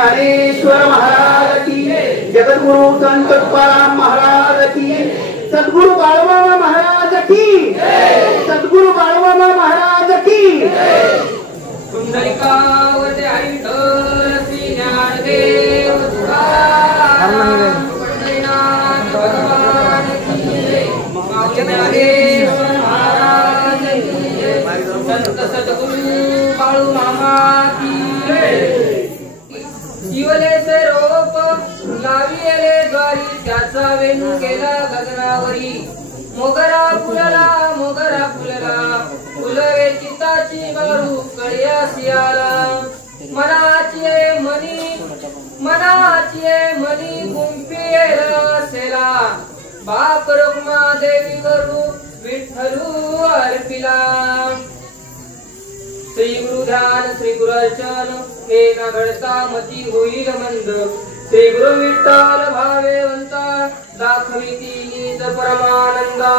ज्ञानेश्वर महाराज की, जगद्गुरु संत तुकाराम महाराज की, सद्गुरु बाळूमामा महाराज की, सद्गुरु बाळूमामा महाराज की। पुंडलिकावरती विठ्ठल श्री ज्ञानदेव तुकाराम पंढरीनाथ भगवान की जय। ज्ञानेश्वर महाराज की जय। संत सद्गुरु बाळूमामा की जय। शिवलेचे रोप लाविले द्वारी, त्याचा वेणू गेला गगनावरी। मोगरा फुलला फुलवे चिताची मारू कळ्यासी आला। मनाची मनी गुंफिला सेला, बाप रुक्मा देवी वरू विठ्ठलू अर्पिला। श्री गुरु ध्यान श्री गुरु अर्चन, हे न घडता मती होईल मंद। श्री गुरु विठ्ठल भावेवंता, दाखविती निज परमानंदा।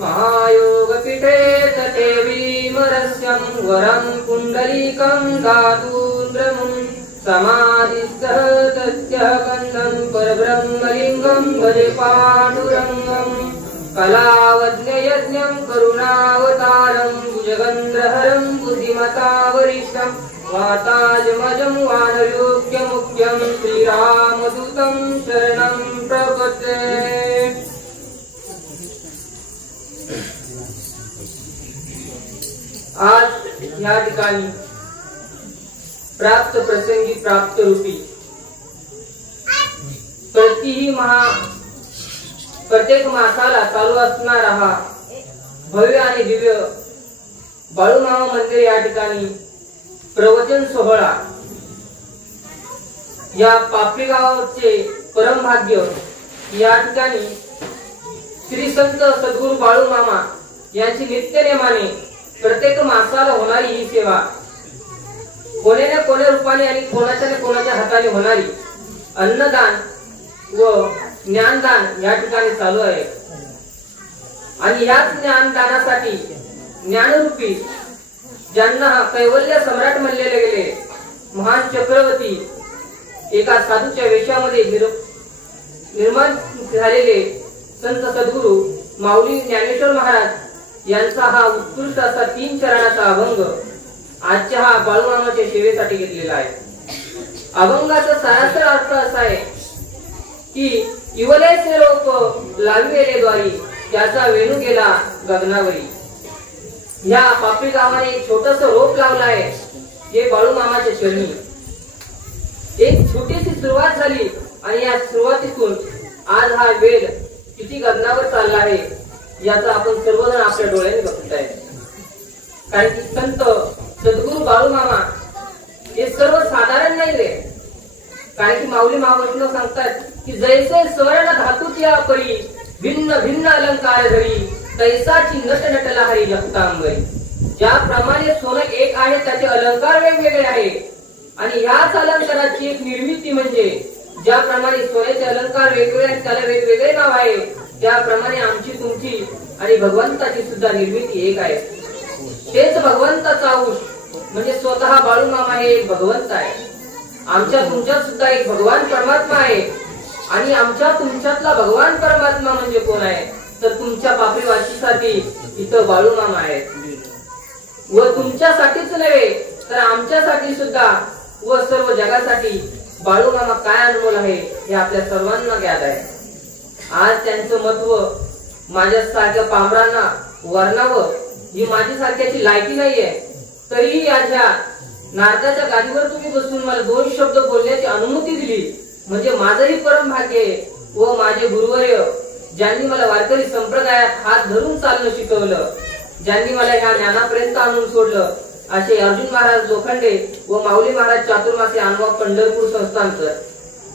महायोग पीठे तटेवी मरस्यं, वरं पुंडलीकं दातून्द्रमुं। समाधिस्थः तस्य कन्दं, परब्रह्मलिङ्गं भजे पाण्डुरङ्गम्। कलावज्ञ यज्ञं करुणावतारं, भुजगन्धरं बुद्धिमता वरिष्ठं। वाताजमजं वानयोग्यमुख्यं, श्रीरामदूतं शरणं प्रपद्ये। आज या ठिकाणी प्राप्त प्रसंगी प्राप्त रूपी प्रत्येक मासाला चालू असणारा हा भव्य आणि दिव्य बाळूमामा मंदिर या ठिकाणी प्रवचन सोहळा, या पापरी गावाचे परम भाग्य या ठिकाणी श्री संत सद्गुरु बाळूमामा यांची नित्य नेमाने प्रत्येक मासाला होणारी ही सेवा कोणे ना कोणे रूपाने आणि कोणाच्या हाताने होणारी अन्नदान व ज्ञानदान या ठिकाणी चालू आहे। आणि याच ज्ञानदानासाठी ज्ञानरूपी ज्यांना कैवल्य सम्राट म्हणले गेले महान चक्रवर्ती एका साधूच्या वेशामध्ये निर्माण झालेले संत सद्गुरु माऊली ज्ञानेश्वर महाराज यांचा हा उत्कृष्ट असा 3 चरणाचा अभंग आजच्या हा बाळूमामाच्या सेवेसाठी घेतलेला आहे। अभंगाचा सरासर अर्थ असा आहे की इवलेचे रोप लाविले द्वारी, त्याचा वेणू गेला गगनावरी। या पापरी गावाने एक छोटस रोप लावलं आहे, जे बाळूमामाच्या चरणी। एक छोटीशी सुरुवात झाली आणि या सुरुवातीतून आज हा वेल किती गगनावर चालला आहे याचा आपण सर्वजण आपल्या डोळ्याने बघत आहे। कारण की संत सद्गुरु बाळूमामा हे सर्व साधारण नाही रे। कारण की माऊली महावैष्णव सांगतात की जैसे स्वर्ण धातूची परी, भिन्न भिन्न अलंकार धरी, तैसाची नट नटला हरी रक्तांबरी। ज्याप्रमाणे सोनं एक आहे त्याचे अलंकार वेगवेगळे आहे, आणि याच अलंकाराची एक निर्मिती म्हणजे ज्याप्रमाणे सोन्याचे अलंकार वेगवेगळे त्याला वेगवेगळे नाव आहे, त्याप्रमाणे आमची तुमची आणि भगवंताची सुद्धा निर्मिती एक आहे। तेच भगवंताचा अंश म्हणजे स्वतः बाळूमामा हे भगवंत आहे। आमच्या तुमच्यात सुद्धा एक भगवान परमात्मा आहे, आणि आमच्या तुमच्यातला भगवान परमात्मा म्हणजे कोण आहे तर तुमच्या पापरी वाशीसाठी इथं बाळूमामा आहेत। व तुमच्यासाठीच नव्हे तर आमच्यासाठी सुद्धा व सर्व जगासाठी बाळूमामा काय अनमोल आहे हे आपल्या सर्वांना ज्ञात आहे। आज त्यांचं महत्व माझ्यासारख्या पामरांना वर्णावं ही माझ्यासारख्याची लायकी नाहीये, तरीही याच्या नारदाच्या गादीवर तुम्ही बसून मला 2 शब्द बोलण्याची अनुमती दिली म्हणजे माझंही परम भाग्य आहे। व माझे गुरुवर्य ज्यांनी मला वारकरी संप्रदायात हात धरून चालणं शिकवलं, ज्यांनी मला ह्या ज्ञानापर्यंत आणून सोडलं, असे अर्जुन महाराज लोखंडे व माऊली महाराज चातुर्मासी अनुभव पंढरपूर संस्थानकर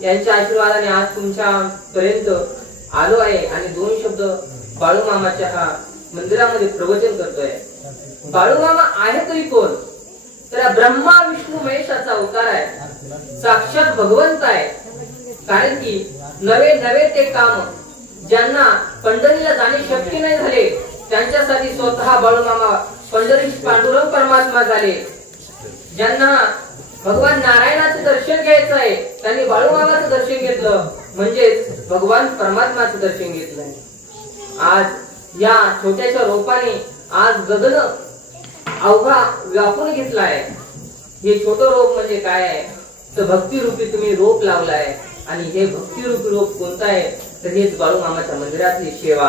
यांच्या आशीर्वादाने आज तुमच्या पर्यंत आलो आहे आणि 2 शब्द बाळूमामाच्या हा मंदिरामध्ये प्रवचन करतोय। बाळूमामा आहे तरी कोण तर ब्रह्मा विष्णू महेशाचा अवतार आहे, साक्षात भगवंत आहे। कारण की नवे नवे ते काम ज्यांना पंढरीला जाणे शक्य नाही झाले त्यांच्यासाठी स्वतः बाळूमामा पंढरी पांडुरंग परमात्मा झाले। ज्यांना भगवान नारायणाचं दर्शन घ्यायचं आहे, त्यांनी बाळूमामाचं दर्शन घेतलं म्हणजेच भगवान परमात्माचं दर्शन घेतलंय. आज या छोट्याशा रोपाने आज गगन अवघा व्यापून घेतलाय. हे छोटं रोप म्हणजे काय आहे तर भक्तिरूपी तुम्ही रोप लावलाय. आणि हे भक्तिरूपी रोप कोणतं आहे तर हेच बाळूमामाच्या मंदिरातली सेवा.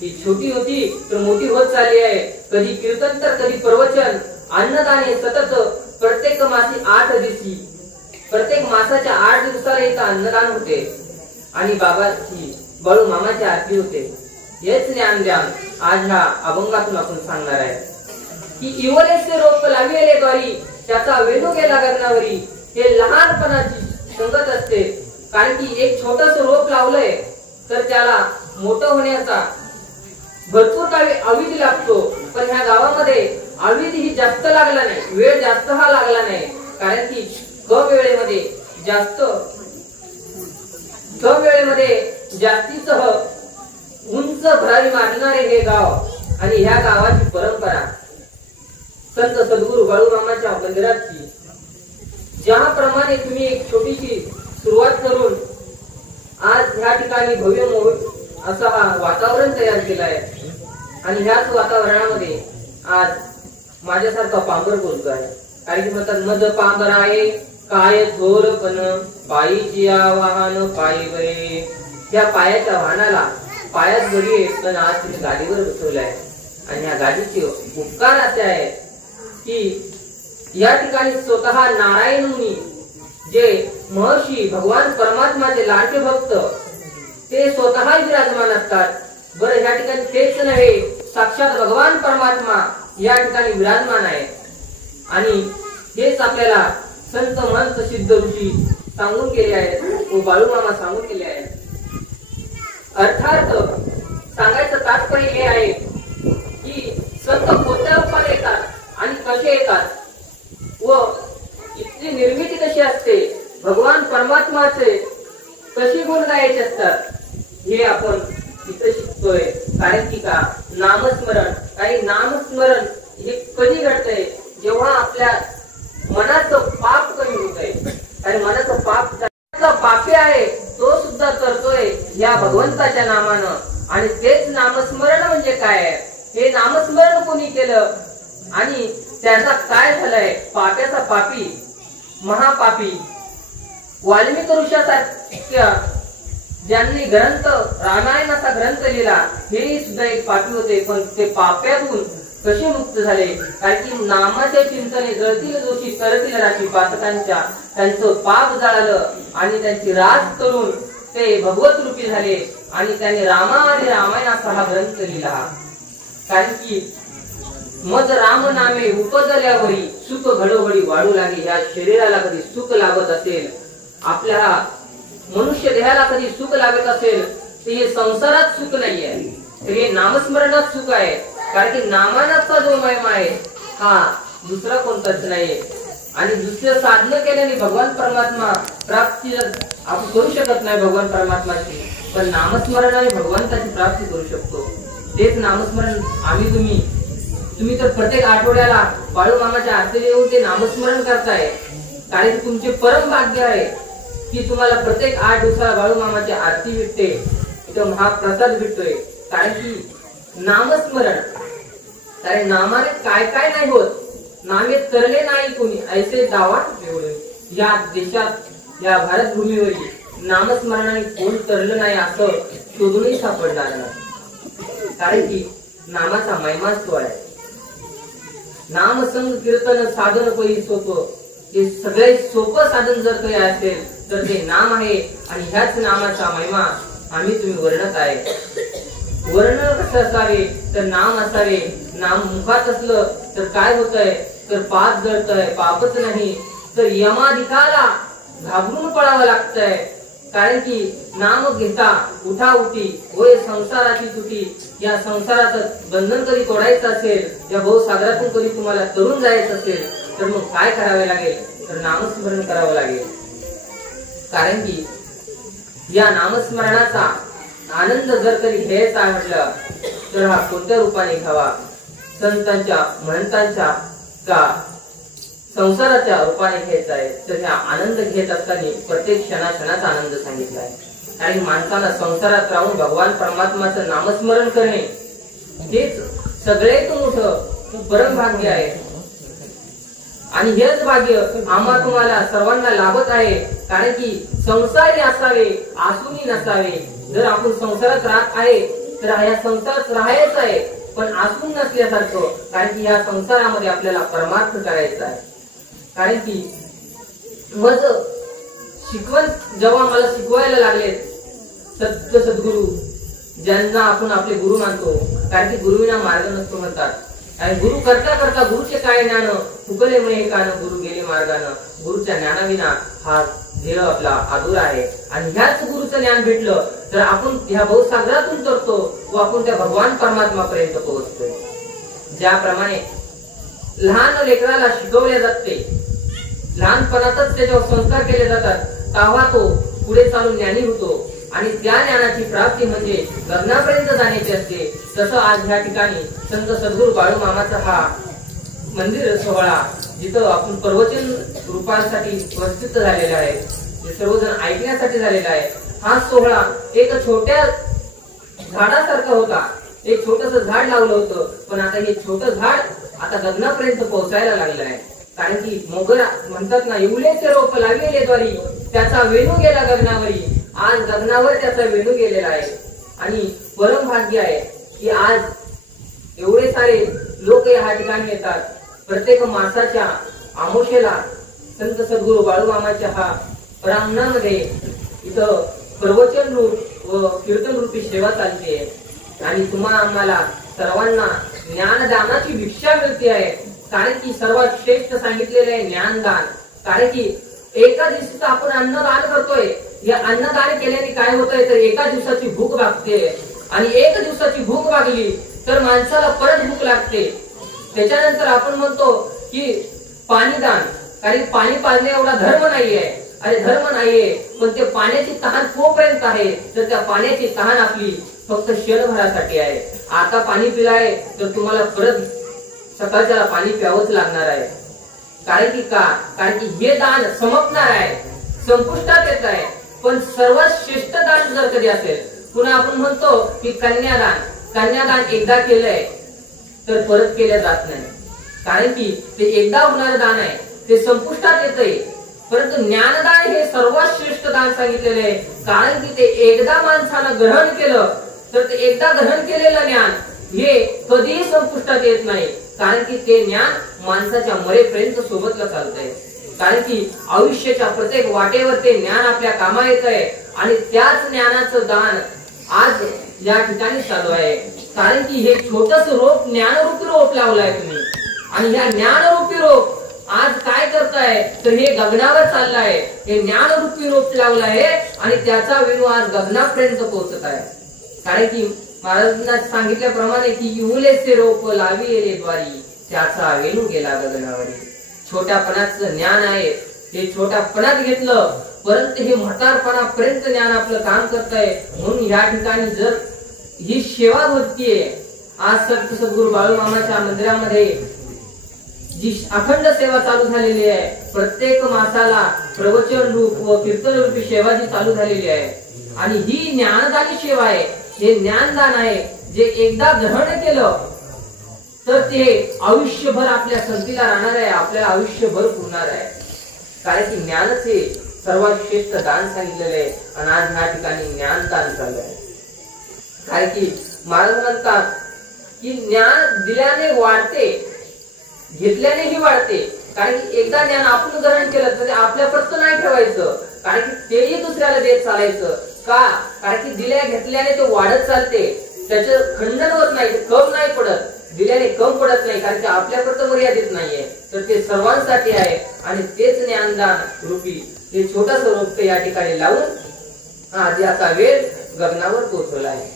ही छोटी होती तर मोठी होत चालली आहे. कधी कीर्तन तर कधी प्रवचन, अन्नदाने सतत प्रत्येक मासी 8 दिवशी, प्रत्येक मासाच्या 8 दिवसाला इथं अन्नदान होते आणि बाबाची बाळूमामाची आरती होते. हेच ज्ञान आज ह्या अभंगातून आपण सांगणार आहे की इवलेचे रोप लाविले द्वारी, त्याचा वेणू गेला गगनावरी. हे लहानपणाची संगत असते. कारण की एक छोटस रोप लावलंय तर त्याला मोठं होण्याचा भरपूर काही अवधी लागतो. पण ह्या गावामध्ये अवधी ही जास्त लागला नाही, वेळ जास्त हा लागला नाही. कारण की कम वेळेमध्ये जास्तीच उंच भरारी मारणारे हे गाव आणि ह्या गावाची परंपरा संत सद्गुरू बाळूमामाच्या मंदिराची ज्याप्रमाणे तुम्ही एक छोटीशी सुरुवात करून आज ह्या ठिकाणी भव्य असा वातावरण तयार केलं आहे. आणि ह्याच वातावरणामध्ये आज माझ्यासारखा पांबर बोलतो आहे. कारण की म्हणतात मज पांबर आहे काय थोरपण, पायीची वाहन पायी बरे. त्या पायाच्या वाहनाला पायात बरी आहे पण आज तुम्ही गाडीवर बसवलाय. आणि ह्या गाडीचे उपकार असे आहे की या ठिकाणी स्वतः नारायण मुनी जे महर्षी भगवान परमात्माचे लाडके भक्त ते स्वतः विराजमान असतात. बरं ह्या ठिकाणी तेच नव्हे, साक्षात भगवान परमात्मा या ठिकाणी विराजमान आहे. आणि हेच आपल्याला संत महंत सिद्ध ऋषी सांगून गेले आहेत व बाळूमामा सांगून गेले आहेत. अर्थात सांगायचं तात्पर्य हे आहे की संत कोणत्या रूपाने येतात आणि कसे येतात व इथली निर्मिती कशी असते, भगवान परमात्माचे कशी गुण गायचे असतात हे आपण इथे शिकतोय. कारण की का नामस्मरण, काही नामस्मरण हे कधी घडतंय जेव्हा आपल्या मनाचं पाप कमी होत आहे. आणि मनाचं पापी आहे तो सुद्धा करतोय या भगवंताच्या नामानं. आणि तेच नामस्मरण म्हणजे काय आहे, हे नामस्मरण कोणी केलं आणि त्याचा काय झालंय, पाप्याचा पापी महापापी. वाल्मिकी ऋषासारख्या ज्यांनी ग्रंथ रामायणाचा ग्रंथ लिहिला हे सुद्धा एक पापी होते. पण ते पाप्यातून कसे मुक्त झाले, कारण की नामाच्या चिंतने जळतील दोषी करतील राशी पातकांच्या, त्यांचं पाप जाळलं आणि त्यांची राज करून ते भगवत रूपी झाले. आणि त्यांनी रामा आणि रामायणाचा हा ग्रंथ लिहिला. कारण की मज राम नामे उपजल्यावरी सुख घडोघडी वाढू लागे. या शरीराला कधी सुख लाभत असेल, आपल्या मनुष्य देहाला कधी सुख लागत असेल तर हे संसारात सुख नाहीये, तर हे नामस्मरणात सुख आहे. कारण की नामानाचा जो महिमा आहे हा दुसरा कोणताच नाहीये. आणि दुसरं साधन केल्याने भगवान परमात्मा प्राप्ती आपण करू शकत नाही भगवान परमात्माची, पण नामस्मरणाने भगवंताची प्राप्ती करू शकतो. तेच नामस्मरण तुम्ही तर प्रत्येक आठवड्याला बाळूमामाच्या आरतीला येऊन ते नामस्मरण करताय. कारण तुमचे परम भाग्य आहे की तुम्हाला प्रत्येक 8 दिवसाला बाळूमामाची आरती भेटते, तिथं महाप्रसाद भेटतोय. कारण की नामस्मरण, कारण नामाने काय काय नाही होत, नामे तरले नाही कोणी ऐसे दावाट एवढे. या देशात या भारत भूमीवरील नामस्मरणाने कोण तरलं नाही असं शोधूनही सापडणार नाही. कारण की नामाचा महिमाच तो आहे. नाम संग कीर्तन साधन पै सोपं, हे सगळे सोपं साधन जर काही असेल तर ते नाम आहे. आणि ह्याच नामाचा महिमा आम्ही तुम्ही वर्णत आहे. वर्णन कसं असावे तर नाम असावे. नाम मुखात असलं तर काय होतंय तर पाप जळतंय, पापच नाही तर यमाधिकाला घाबरून पळावं लागतंय. कारण की नाम घेता उठा उठी होय संसाराची तुटी. या संसाराचं बंधन कधी तोडायचं असेल, या भवसागरातून कधी तुम्हाला तरुण जायचं असेल तर मग काय करावे लागेल तर नामस्मरण करावं लागेल. कारण की या नामस्मरणाचा आनंद जर कधी घ्यायचा म्हटलं तर हा कोणत्या रूपाने घ्यावा, संतांच्या महंतांच्या का संसाराच्या रूपाने घ्यायचा आहे, तर हा आनंद घेत असताना प्रत्येक क्षणाचा आनंद सांगितला आहे. आणि माणसाला संसारात राहून भगवान परमात्माचं नामस्मरण करणे हेच सगळ्यात मोठं परम भाग्य आहे. आणि हेच भाग्य आम्हा तुम्हाला सर्वांना लाभत आहे. कारण की संसारी असावे आसुनी नसावे. जर आपण संसारात राहत आहे तर या संसारात राहायचं आहे, पण आसून नसल्यासारखं. कारण की या संसारामध्ये आपल्याला परमार्थ करायचा आहे. कारण की मग शिकवण जेव्हा मला शिकवायला लागले सद्गुरू ज्यांना आपण आपले गुरु मानतो, कारण की गुरुविना मार्ग नसतो म्हणतात. आणि गुरु करता करता गुरुचे काय ज्ञान फुकले म्हणे हे कान, गुरु गेले मार्गानं. गुरुच्या ज्ञानाविना हा देह आपला अधुरा आहे. आणि ह्याच गुरुचं ज्ञान भेटलं तर आपण ह्या भवसागरातून तरतो व आपण त्या भगवान परमात्मापर्यंत पोहोचतोय. ज्याप्रमाणे लहान लेकराला शिकवले जाते, लहानपणातच त्याच्यावर संस्कार केले जातात, तेव्हा तो पुढे चालून ज्ञानी होतो. आणि त्या ज्ञानाची प्राप्ती म्हणजे लग्नापर्यंत जाण्याची असते. तसं आज ह्या ठिकाणी संत सद्गुरू बाळू मामाचा हा मंदिर सोहळा जिथं आपण प्रवचन रूपांसाठी प्रसिद्ध झालेला आहे, सर्वजण ऐकण्यासाठी झालेला आहे. हा सोहळा एक छोट्या झाडासारखा होता. एक छोटस झाड लावलं होतं, पण आता हे छोटं झाड आता गगनापर्यंत पोहोचायला लागलं आहे. कारण की मोगरा म्हणतात ना, इवलेचे रोप लागलेले द्वारी त्याचा वेणू गेला गगनावरी. आज गगनावर त्याचा वेणू गेलेला आहे. आणि परम भाग्य आहे की आज एवढे सारे लोक या ठिकाणी येतात. प्रत्येक मासाच्या आमोशेला संत सद्गुरू बाळू मामाच्या हा प्रांगणामध्ये इथं प्रवचन रूप व कीर्तन रूपी सेवा चालते. आणि तुम्हाला आम्हाला सर्वांना ज्ञानदानाची भिक्षा मिळते आहे. कारण की सर्वात श्रेष्ठ सांगितलेले आहे ज्ञानदान. कारण की एका दिवसाचं आपण अन्नदान करतोय. या अन्नदान केल्याने काय होतंय तर एका दिवसाची भूक भागते. आणि एक दिवसाची भूक भागली तर माणसाला परत भूक लागते. त्याच्यानंतर आपण म्हणतो की पाणीदान, कारण पाणी पाजणे एवढा धर्म नाहीये. अरे धर्म नाहीये, पण ते पाण्याची तहान तोपर्यंत आहे. तर त्या पाण्याची तहान आपली फक्त क्षणभरासाठी आहे. आता पाणी पिलाय तर तुम्हाला परत सकाळच्याला पाणी प्यावंच लागणार आहे. कारण की कारण की हे दान संपणार आहे, संपुष्टात येत आहे. पण सर्वात श्रेष्ठ दान जर कधी असेल, पुन्हा आपण म्हणतो की कन्यादान एकदा केलंय तर परत केलं जात नाही. कारण की ते एकदा होणारं दान आहे, ते संपुष्टात येतंय. परंतु ज्ञानदान हे सर्वात श्रेष्ठ दान सांगितलेलं आहे. कारण की ते एकदा माणसानं ग्रहण केलं तर ते एकदा ग्रहण केलेलं ज्ञान हे कधीही संपुष्टात येत नाही. कारण की ते ज्ञान माणसाच्या मरेपर्यंत सोबतला चालतंय. कारण की आयुष्याच्या प्रत्येक वाटेवर ते ज्ञान आपल्या कामा येत आहे. आणि त्याच ज्ञानाचं दान आज या ठिकाणी चालू आहे. कारण की हे छोटस रोप ज्ञानरूपी रोप लावलाय तुम्ही. आणि ह्या ज्ञानरूपी रोप आज काय करताय तर हे गगनावर चाललाय. हे ज्ञानरूपी रोप लावलं आहे आणि त्याचा वेणू आज गगनापर्यंत पोहोचत आहे. कारण की महाराजांना सांगितल्याप्रमाणे की इवलेचे रोप लाविले द्वारी त्याचा वेणू गेला गगनावरी. छोट्यापणाचं ज्ञान आहे, हे छोट्यापणात घेतलं परंतु हे म्हातारपणापर्यंत ज्ञान आपलं काम करतंय. म्हणून या ठिकाणी जर ही सेवा होतीये, आज संत सद्गुरू बाळू मामाच्या मंदिरामध्ये जी अखंड सेवा चालू झालेली आहे, प्रत्येक मासाला प्रवचन रूप व कीर्तन रूपी सेवा जी चालू झालेली आहे. आणि ही ज्ञानदानी सेवा आहे, हे ज्ञानदान आहे जे एकदा ग्रहण केलं तर ते आयुष्यभर आपल्या संगतीला राहणार आहे, आपल्या आयुष्यभर पुरणार आहे. कारण की ज्ञानच हे सर्वात श्रेष्ठ दान सांगितलेलं आहे. आणि आज ह्या ठिकाणी ज्ञानदान चालू आहे. कारण की महाराज म्हणतात की ज्ञान दिल्याने वाढते, घेतल्यानेही वाढते. कारण की एकदा ज्ञान आपण ग्रहण केलं तर आपल्यापर्यंत नाही ठेवायचं. कारण की तेही दुसऱ्याला देत चालायचं. का? कारण की दिल्या घेतल्याने ते वाढत चालते, त्याचं खंडन होत नाही, कम नाही पडत. दिल्याने कम पडत नाही, कारण की आपल्यापर्यंत मर्यादित नाहीये, तर ते सर्वांसाठी आहे. आणि तेच ज्ञानदान रूपी हे छोटस रोप या ठिकाणी लावून आज याचा वेळ गगनावर पोहोचवला आहे.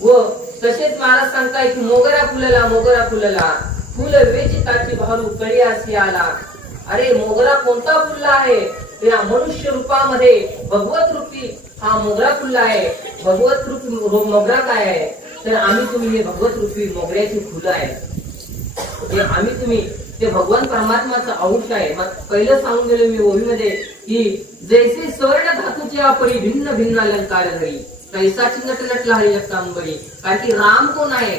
व तसेच महाराज सांगताय की मोगरा फुलला फुल वेचिताची भारू कळी अशी आला. अरे मोगरा कोणता फुलला आहे? त्या मनुष्य रूपामध्ये भगवत रूपी हा मोगरा फुलला आहे. भगवत रूपी मोगरा काय आहे तर आम्ही तुम्ही हे भगवत रूपी मोगऱ्याची फुलं आहे. आम्ही तुम्ही ते भगवान परमात्माचा अंश आहे. मग पहिलं सांगून गेलो मी ओवीमध्ये की जैसे स्वर्ण धातूचे आपली भिन्न भिन्न अलंकार धरी कैसा चिंगट नटला हरी जगतांबरी. कारण की राम कोण आहे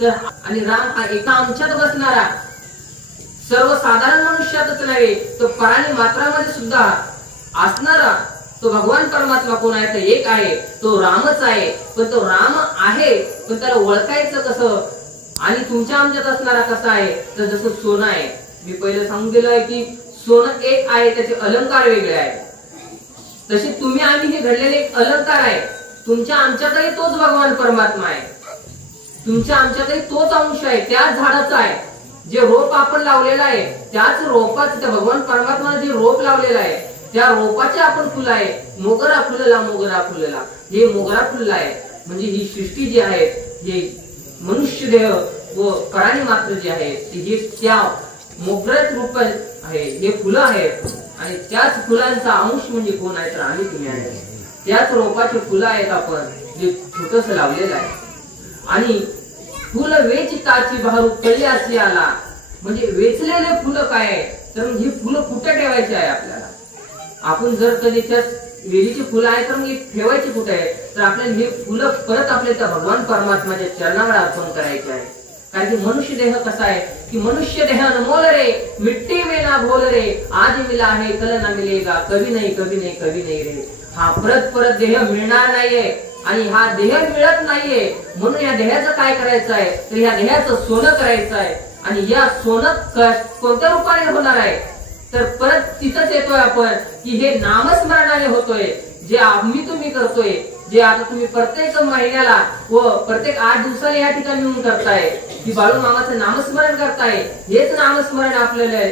तर आणि राम हा एका अंशात बसणारा सर्वसाधारण मनुष्यातच नव्हे तो प्राणी मात्रामध्ये सुद्धा असणारा तो भगवान परमात्मा कोण आहे तर एक आहे तो रामच आहे. पण तो राम आहे पण त्याला ओळखायचं कसं आणि तुमच्या आमच्यात असणारा कसा आहे तर जसं सोनं आहे. मी पहिलं सांगून दिलं आहे की सोनं एक आहे त्याचे अलंकार वेगळे आहे. तसे तुम्ही आम्ही हे घडलेले एक अलंकार आहे. तुमच्या आमच्यातही तोच भगवान परमात्मा आहे. तुमच्या आमच्यातही तोच अंश आहे त्याच झाडाचा आहे. जे रोप आपण लावलेलं आहे त्याच रोपाचं त्या भगवान परमात्माने जे रोप लावलेलं आहे त्या रोपाचे आपण फुलं आहे. मोगरा फुलला मोगरा फुलला हे मोगरा फुलला आहे. म्हणजे ही सृष्टी जी आहे हे मनुष्य देह व प्राणी मात्र जे आहे हे त्या मोगऱ्याच रूप आहे. हे फुलं आहेत आणि त्याच फुलांचा अंश म्हणजे कोण आहे तर आम्ही तुम्ही आहे. त्याच रोपाचे फुलं आहेत आपण जे छोटस लावलेलं आहे. आणि फुल वेचिताची बहरू कल्यासी आला म्हणजे वेचलेले फुलं काय आहे तर ही फुलं कुठे ठेवायची आहे आपल्याला. आपण जर कधी त्या वेलीची फुलं आहे तर मग ठेवायची कुठे आहे तर आपल्याला हे फुलं परत आपल्या त्या भगवान परमात्माच्या चरणावर अर्पण करायचे आहे. कारण की मनुष्य देह कसा आहे की मनुष्य देह अनमोल रे मिट्टी में ना भोल रे आज मिला है कल ना मिलेगा कभी नहीं कभी नहीं कभी नहीं रे. हा परत परत देह मिळणार नाहीये आणि हा देह मिळत नाहीये म्हणून या देहाचं काय करायचं आहे तर या देहाचं सोनं करायचं आहे. आणि या सोनं कोणत्या रूपाने होणार आहे तर परत तिथंच येतोय आपण की हे नामस्मरणाने होतोय जे आम्ही तुम्ही करतोय. जे आता तुम्ही प्रत्येक महिन्याला व प्रत्येक 8 दिवसाला या ठिकाणी येऊन करताय की बाळू मामाचं नामस्मरण करताय. हेच नामस्मरण आपल्याला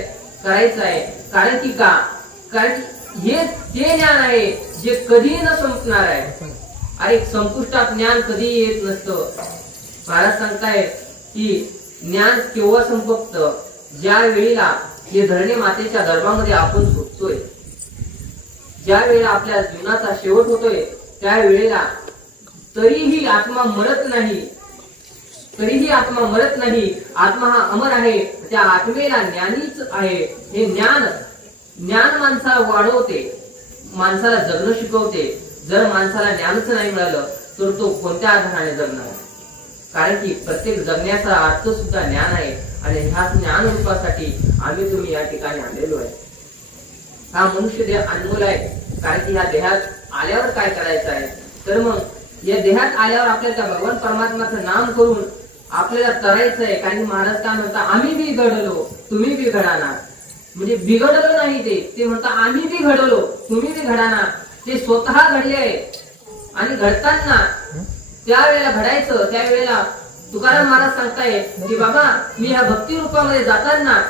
करायचं आहे. कारण की का कारण की हे ते ज्ञान आहे जे कधीही न संपणार आहे. अरे संपुष्टात ज्ञान कधी येत नसतं. महाराज सांगताय की ज्ञान केव्हा संपतं ज्या वेळेला हे धरणी मातेच्या गर्भामध्ये आपण झोपतोय. ज्या वेळेला आपल्या जीवनाचा शेवट होतोय त्या वेळेला तरीही आत्मा मरत नाही. तरीही आत्मा मरत नाही. आत्मा हा अमर आहे. त्या आत्मेला ज्ञानीच आहे. हे ज्ञान माणसाला वाढवते माणसाला जगणं शिकवते. जर माणसाला ज्ञानच नाही मिळालं तर तो कोणत्या आधाराने जगणार. कारण की प्रत्येक जगण्याचा अर्थ सुद्धा ज्ञान आहे आणि ह्या ज्ञान रूपासाठी आम्ही तुम्ही या ठिकाणी आलेलो आहे. हा मनुष्य देह अनमोल आहे. कारण की ह्या देहात आल्यावर काय करायचं आहे तर मग या देहात आल्यावर आपल्याला त्या भगवान परमात्माचं नाम करून आपल्याला तरायचं आहे. कारण महाराज काय म्हणतात आम्ही बी घडलो तुम्ही बी घडाना. म्हणजे बिघडलो नाही ते म्हणतात आम्ही बी घडलो तुम्ही बी घडाना. ते स्वतः घडले आहे आणि घडताना त्यावेळेला घडायचं त्यावेळेला तुकाराम महाराज सांगताय की बाबा मी ह्या भक्ती रूपामध्ये जाताना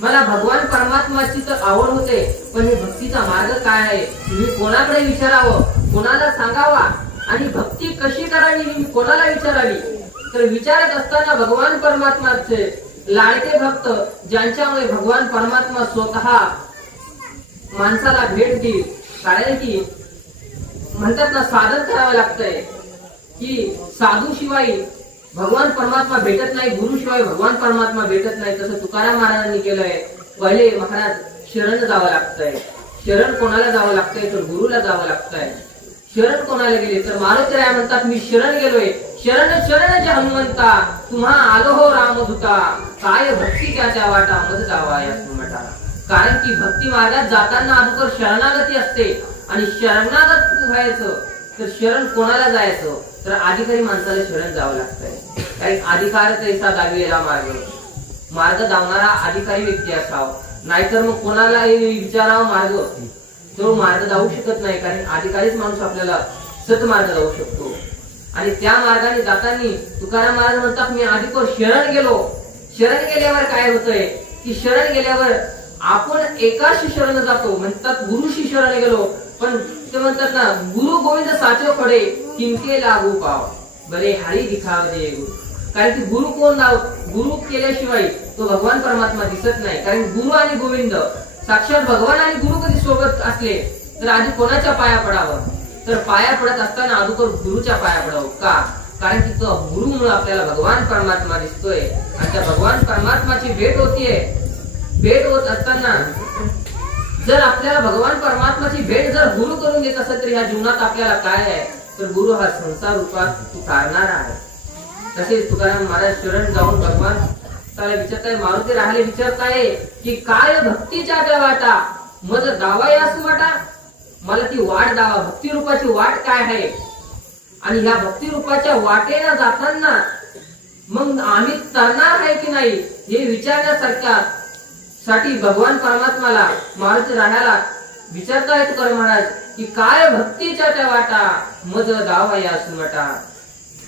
मला भगवान परमात्माची तर आवड होते पण हे भक्तीचा मार्ग काय आहे तुम्ही कोणाकडे विचारावं कोणाला सांगावा आणि भक्ती कशी करावी ही कोणाला विचारावी. तर विचारत असताना भगवान परमात्माचे लाडके भक्त ज्यांच्यामुळे भगवान परमात्मा स्वतः माणसाला भेट देईल. कारण की म्हणतात ना साधन करावं लागतंय की साधू शिवाय भगवान परमात्मा भेटत नाही. गुरु शिवाय भगवान परमात्मा भेटत नाही. तसं तुकाराम महाराजांनी केलंय. पहिले महाराज शरण जावं लागतंय. शरण कोणाला जावं लागतंय तर गुरुला जावं लागतंय. शरण कोणाला गेले तर मारुतीराय म्हणतात मी शरण गेलोय. शरण शरण जे हनुमंता तुम्हा आलो हो रामदूता काय भक्ती त्या वाटा मध जावा या सुमटा. कारण की भक्ती मार्गात जाताना अगोदर शरणागती असते आणि शरणागत व्हायचं तर शरण कोणाला जायचं तर अधिकारी माणसाला शरण जावं लागतंय. कारण अधिकार तैसा दाविलेला मार्ग दावणारा अधिकारी व्यक्ती असावा. नाहीतर मग कोणाला विचारावा मार्ग तो मार्ग जाऊ शकत नाही. कारण अधिकारीच माणूस आपल्याला सतमार्ग जाऊ शकतो. आणि त्या मार्गाने जाताना तुकाराम महाराज म्हणतात मी अधिक शरण गेलो. शरण गेल्यावर काय होतंय की शरण गेल्यावर आपण एकाशी शरण जातो. म्हणतात गुरुशी शरण गेलो पण ते म्हणतात ना गुरु गोविंद साचो खडे किमके लागू पाव बरे हरी दिखाव दे गुरु. कारण की गुरु कोण नाव गुरु केल्याशिवाय तो भगवान परमात्मा दिसत नाही. कारण गुरु आणि गोविंद साक्षात भगवान आणि गुरु कधी सोबत असले तर आधी कोणाच्या पाया पडावं तर पाया पडत असताना अगोदर गुरुच्या पाया पडावं. का कारण की तो गुरुमुळे आपल्याला भगवान परमात्मा दिसतोय आणि त्या भगवान परमात्माची भेट होतीये. भेट होत असताना जर आपल्याला भगवान परमात्माची भेट जर गुरु करून देत असेल तर ह्या जीवनात आपल्याला काय आहे तर गुरु हा संसार रूपात तुकारणारा आहे. तसेच तुकाराम महाराज शरण जाऊन भगवान त्याला विचारताय, मारुती राहिले विचारताय की काय भक्तीच्या त्या वाटा मज दावा यास वाटा, मला ती वाट दावा, भक्ती रूपाची वाट काय आहे आणि ह्या भक्ती रूपाच्या वाटेला जाताना मग आम्ही तरणार आहे की नाही हे विचारण्यासारख्या साठी भगवान परमात्माला मारुती राहायला विचारताय तुकाराम महाराज की काय भक्तीच्या त्या वाटा मज दावा यास वाटा,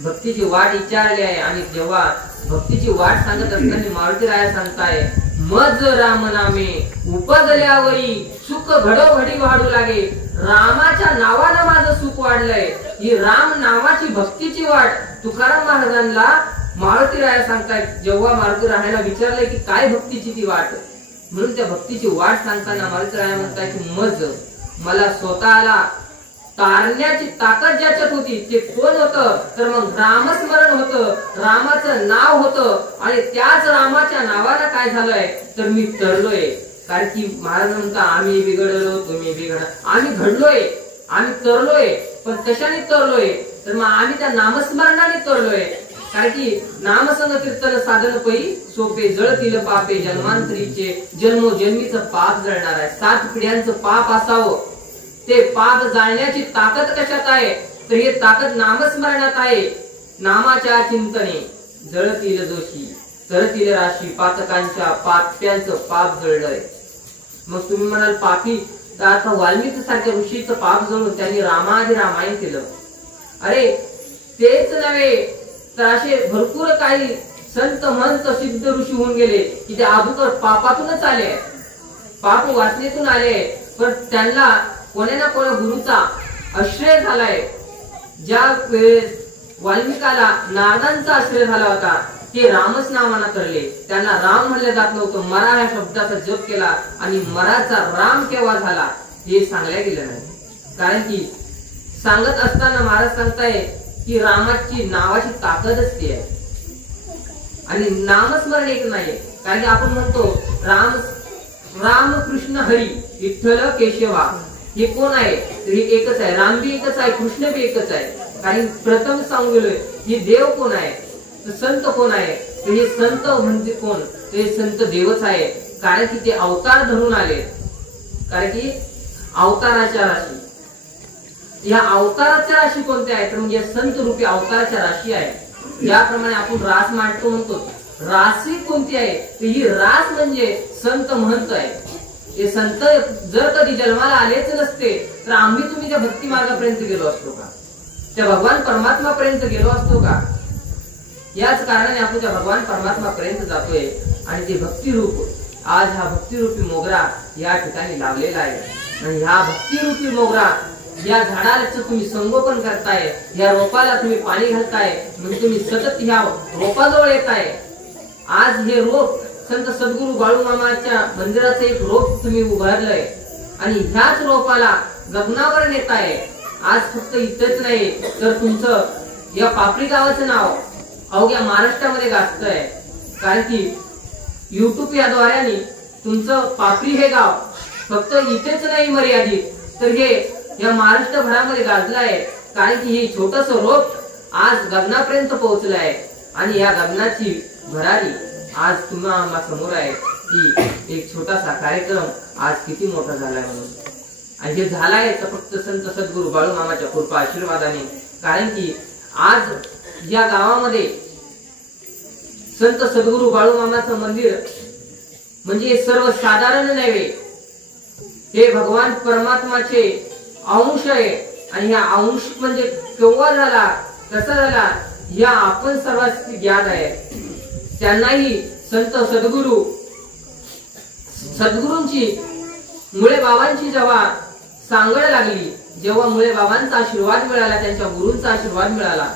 भक्तीची वाट विचारली आहे. आणि जेव्हा भक्तीची वाट सांगत असताना मारुती राया सांगताय मज राम नामे उपजल्यावरी सुख घडोघडी वाढू लागे, रामाच्या नावानं माझं सुख वाढलंय. ही राम नावाची भक्तीची वाट तुकाराम महाराजांना मारुती राया सांगताय. जेव्हा मारुती रायाला विचारलंय की काय भक्तीची ती वाट, म्हणून त्या भक्तीची वाट सांगताना मारुती राया म्हणताय की मज मला स्वतःला तारण्याची ताकद ज्याच्यात होती ते कोण होतं तर मग रामस्मरण होतं, रामाचं नाव होतं. आणि त्याच रामाच्या नावाला काय झालंय तर मी तरलोय. कारण की महाराज म्हणता आम्ही बिघडलो तुम्ही बिघडा, आम्ही घडलोय आम्ही तरलोय, पण कशाने तरलोय तर मग आम्ही त्या नामस्मरणाने तरलोय. कारण की नामसंग कीर्तन साधन पै सोपे जळतील पापे जन्मांतरीचे, जन्मोजन्मीचं पाप जळणार आहे. 7 पिढ्यांचं पाप असावं ते पाप जाळण्याची ताकद कशात आहे तर हे ताकद नामस्मरणात आहे. नामाच्या चिंतने जळतील दोषी तरतील राशी, पातकांच्या पाप्यांचं पाप जळलंय. मग तुम्ही म्हणाल पापी तर आता वाल्मिकी सारख्या ऋषीचं पाप जळून त्यांनी रामाआधी रामायण केलं. अरे तेच नव्हे तर असे भरपूर काही संत महंत सिद्ध ऋषी होऊन गेले की ते अगोदर पापातूनच आले, पाप वासनेतून आले, पण त्यांना कोणा ना कोणा गुरुचा आश्रय झालाय. ज्या वेळेस वाल्मिकाला नारदांचा आश्रय झाला होता ते रामच नावाना करले, त्यांना राम म्हणले जात नव्हतं, मरा ह्या शब्दाचा जप केला आणि मराचा राम केव्हा झाला हे सांगल्या गेलं नाही. कारण की सांगत असताना महाराज सांगताय की रामाची नावाची ताकदच ती आहे आणि नामस्मरण एक नाही. कारण की आपण म्हणतो राम कृष्ण हरी विठ्ठल केशवा, हे कोण आहे तर हे एकच आहे, राम बी एकच आहे कृष्ण बी एकच आहे. कारण प्रथम सांगू गेलोय हे देव कोण आहे तर संत कोण आहे तर हे संत म्हणजे कोण तर हे संत देवच आहे. कारण की ते अवतार धरून आले. कारण की अवताराच्या राशी, या अवताराच्या राशी कोणत्या आहेत तर म्हणजे संत रूपी अवताराच्या राशी आहे. ज्याप्रमाणे आपण रास मांडतो म्हणतो, राशी कोणती आहे तर ही रास म्हणजे संत महंत आहे. हे संत जर कधी जन्माला आलेच नसते तर आम्ही तुम्ही त्या भक्ती मार्गापर्यंत गेलो असतो का, त्या भगवान परमात्मापर्यंत गेलो असतो का. याच कारणाने आपण त्या भगवान परमात्मापर्यंत जातोय. आणि ते भक्तिरूप आज हा भक्तिरूपी मोगरा या ठिकाणी लावलेला आहे. आणि ह्या भक्तिरूपी मोगरा या झाडाचं तुम्ही संगोपन करताय, या रोपाला तुम्ही पाणी घालताय, म्हणजे तुम्ही सतत ह्या रोपाजवळ येताय. आज हे रोप संत सद्गुरु बाळूमामाच्या मंदिराचं एक रोप तुम्ही उभारलंय आणि ह्याच रोपाला गगनावर नेताय. आज फक्त इथंच नाही तर तुमचं या पापरी गावाचं नाव अवघ्या महाराष्ट्रामध्ये गाजतंय. कारण की युट्यूब या द्वाराने तुमचं पापरी हे गाव फक्त इथेच नाही मर्यादित तर हे या महाराष्ट्रभरामध्ये गाजलं आहे. कारण की हे छोटस रोप आज गगनापर्यंत पोहोचलंय आणि या गगनाची भरारी आज तुम्हाला समोर आहे की एक छोटासा कार्यक्रम आज किती मोठा झालाय म्हणून. आणि हे झालाय तर फक्त संत सद्गुरु बाळूमामाच्या कृपा आशीर्वादाने. कारण की आज या गावामध्ये संत सद्गुरु बाळूमामाचं मंदिर म्हणजे सर्वसाधारण नव्हे, हे भगवान परमात्माचे अंश आहे. आणि हा अंश म्हणजे केव्हा झाला कसा झाला या आपण सर्वांची ज्ञात आहे. त्यांनाही संत सद्गुरूंची मुळे बाबांची जेव्हा सांगड लागली, जेव्हा मुळे बाबांचा आशीर्वाद मिळाला, त्यांच्या गुरूंचा आशीर्वाद मिळाला,